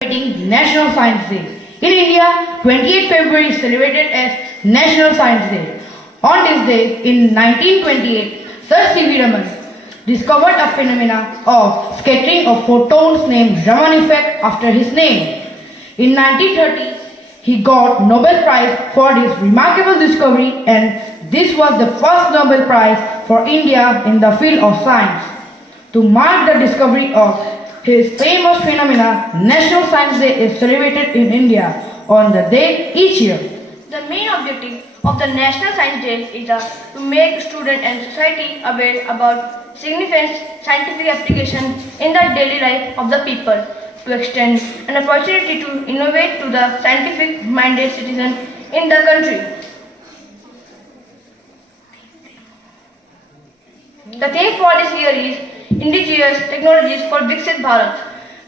celebrating National Science Day. In India, 28 February is celebrated as National Science Day. On this day, in 1928, Sir C.V. Raman discovered a phenomena of scattering of photons named Raman effect after his name. In 1930, he got Nobel Prize for his remarkable discovery, and this was the first Nobel Prize for India in the field of science. To mark the discovery of his famous phenomena, National Science Day is celebrated in India on the day each year. The main objective of the National Science Day is to make students and society aware about significant scientific application in the daily life of the people, to extend an opportunity to innovate to the scientific-minded citizens in the country. The theme for this year is Indigenous Technologies for Viksit Bharat.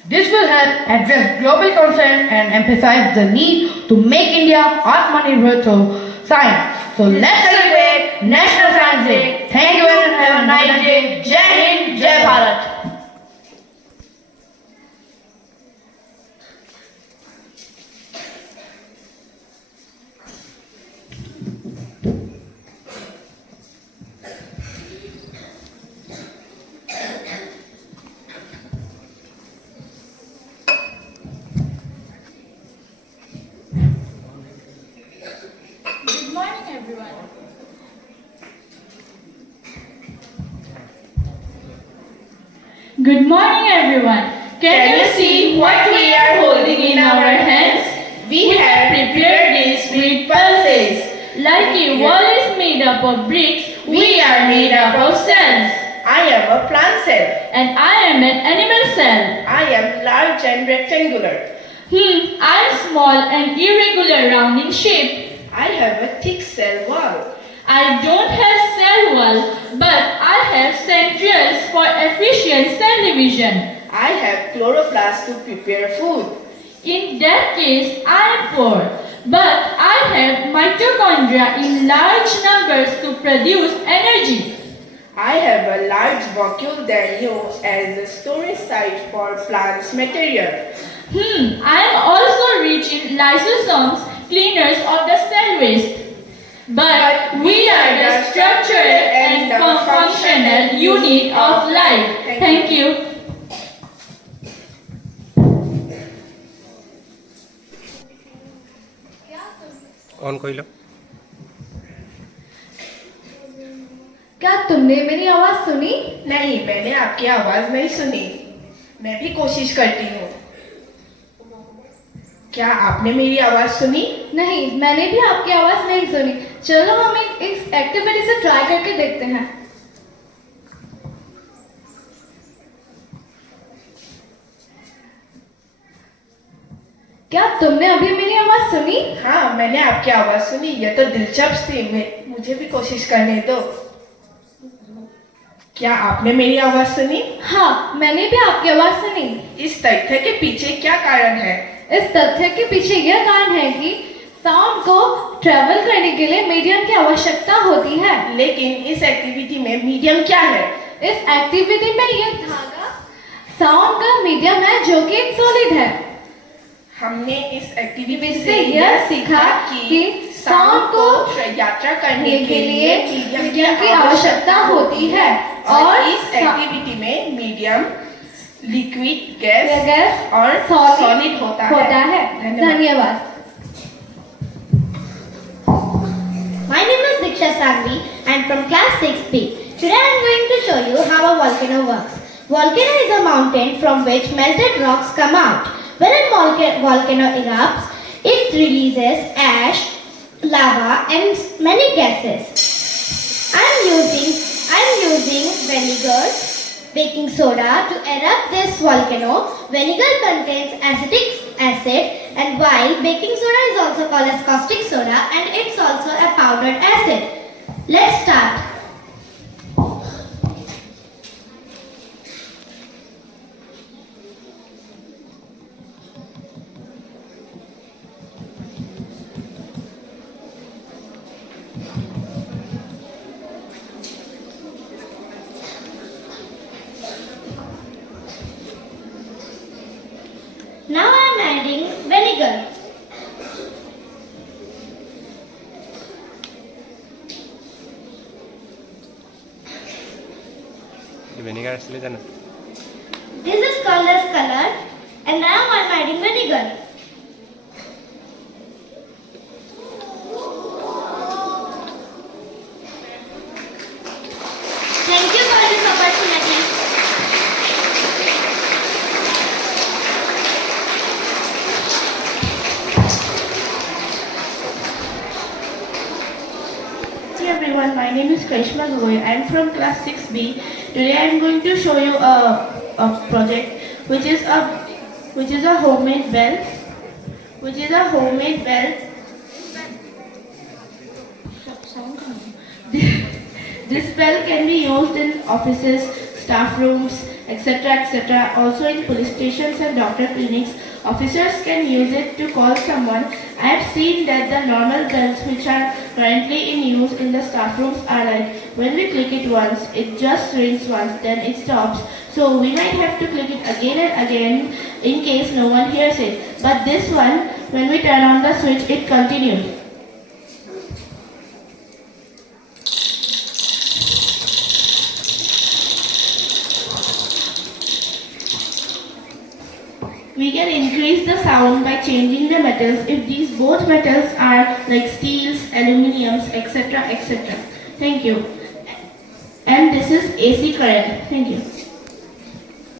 This will help address global concerns and emphasize the need to make India Atmanirbhar through science. So let's celebrate National Science Day. Thank you and have a nice day. Jai Hind, Jai Bharat. Good morning, everyone. Good morning, everyone. Can you see what we are holding in our hands? We have prepared this with pulses. Like a wall is made up of bricks, we are made up of cells. I am a plant cell. And I am an animal cell. I am large and rectangular. I'm small and irregular round in shape. I have a thick cell wall. I don't have cell wall, but I have centrioles for efficient cell division. I have chloroplasts to prepare food. In that case, I am poor, but I have mitochondria in large numbers to produce energy. I have a large vacuole that used as a storage site for plants material. I am also rich in lysosomes, cleaners of the cell waste. But we are the structural and functional unit of life. Thank you. On कोई लो क्या तुमने मेरी आवाज सुनी? नहीं, मैंने आपकी आवाज नहीं सुनी। मैं भी कोशिश करती हूँ। क्या आपने मेरी आवाज सुनी? नहीं, मैंने भी आपकी आवाज नहीं सुनी। चलो हम इस एक्टिविटी से ट्राई करके देखते हैं। क्या तुमने अभी मेरी आवाज सुनी? हाँ, मैंने आपकी आवाज सुनी। यह तो दिलचस्प थी। मुझे भी कोशिश करने दो। क्या आपने मेरी आवाज सुनी? हाँ, मैंने भी आपकी आवाज सुनी। इस तथ्य के पीछे क्या कारण है? इस तथ्य के पीछे यह कारण है कि साउंड को ट्रेवल करने के लिए मीडियम की आवश्यकता होती है। लेकिन इस एक्टिविटी में मीडियम क्या है? इस एक्टिविटी में यह धागा साउंड का मीडियम है, जो कि एक सॉलिड है। हमने इस एक्टिविटी से यह सीखा कि साउंड को यात्रा करने के लिए मीडियम की आवश्यकता होती है, और इस एक्टिविटी में मीडियम लिक्विड, गैस और सॉलिड होता है। धन्यवाद। My name is Diksha Sangvi and from class 6B. Today I am going to show you how a volcano works. Volcano is a mountain from which melted rocks come out. When a volcano erupts, it releases ash, lava and many gases. I am using vinegar, baking soda to erupt this volcano. Vinegar contains acetic acid, and while baking soda is also called as caustic soda, and it's also a powdered acid. Let's start. Now I am vinegar. Vinegar আছিলে জানো? This is called as color, and now I am adding vinegar. Thank you for this opportunity. Hey everyone, my name is Karishma Gogoi. I am from class 6B. Today I am going to show you a project which is a homemade bell. This bell can be used in offices, staff rooms, etc. Also in police stations and doctor clinics. Officers can use it to call someone. I have seen that the normal bells which are currently in use in the staff rooms are like, when we click it once, it just rings once, then it stops. So we might have to click it again and again in case no one hears it. But this one, when we turn on the switch, it continues. We can increase the sound by changing the metals if these both metals are like steels, aluminiums, etc. Thank you. And this is AC current. Thank you.